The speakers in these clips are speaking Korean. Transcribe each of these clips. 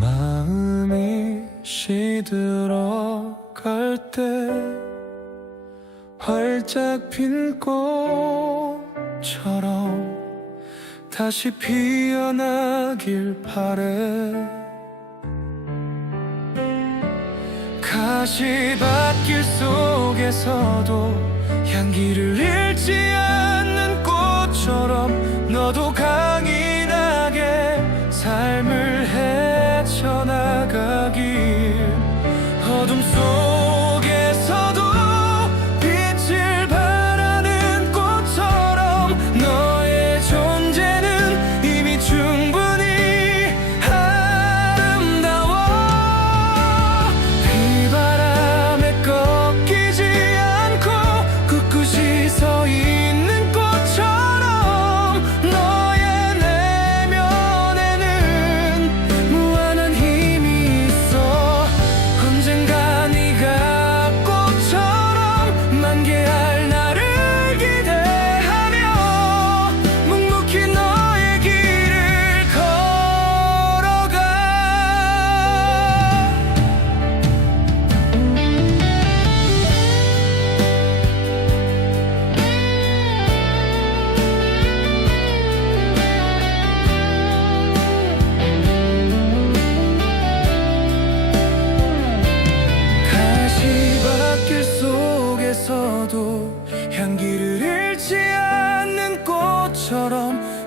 마음이 시들어갈 때 활짝 핀 꽃처럼 다시 피어나길 바래. 가시밭길 속에서도 향기를 잃지 않는 꽃처럼 너도 가 가길 어둠 속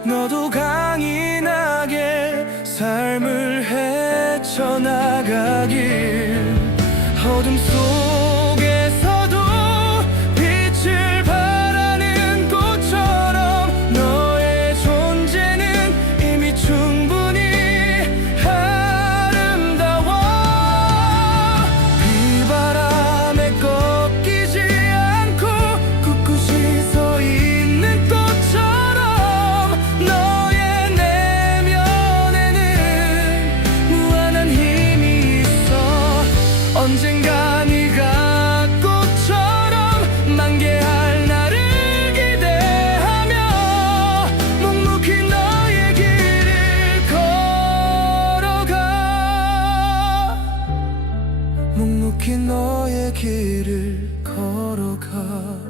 너도 강인하게 삶을 헤쳐나가길 어둠 속 언젠가 네가 꽃처럼 만개할 나를 기대하며 묵묵히 너의 길을 걸어가. 묵묵히 너의 길을 걸어가.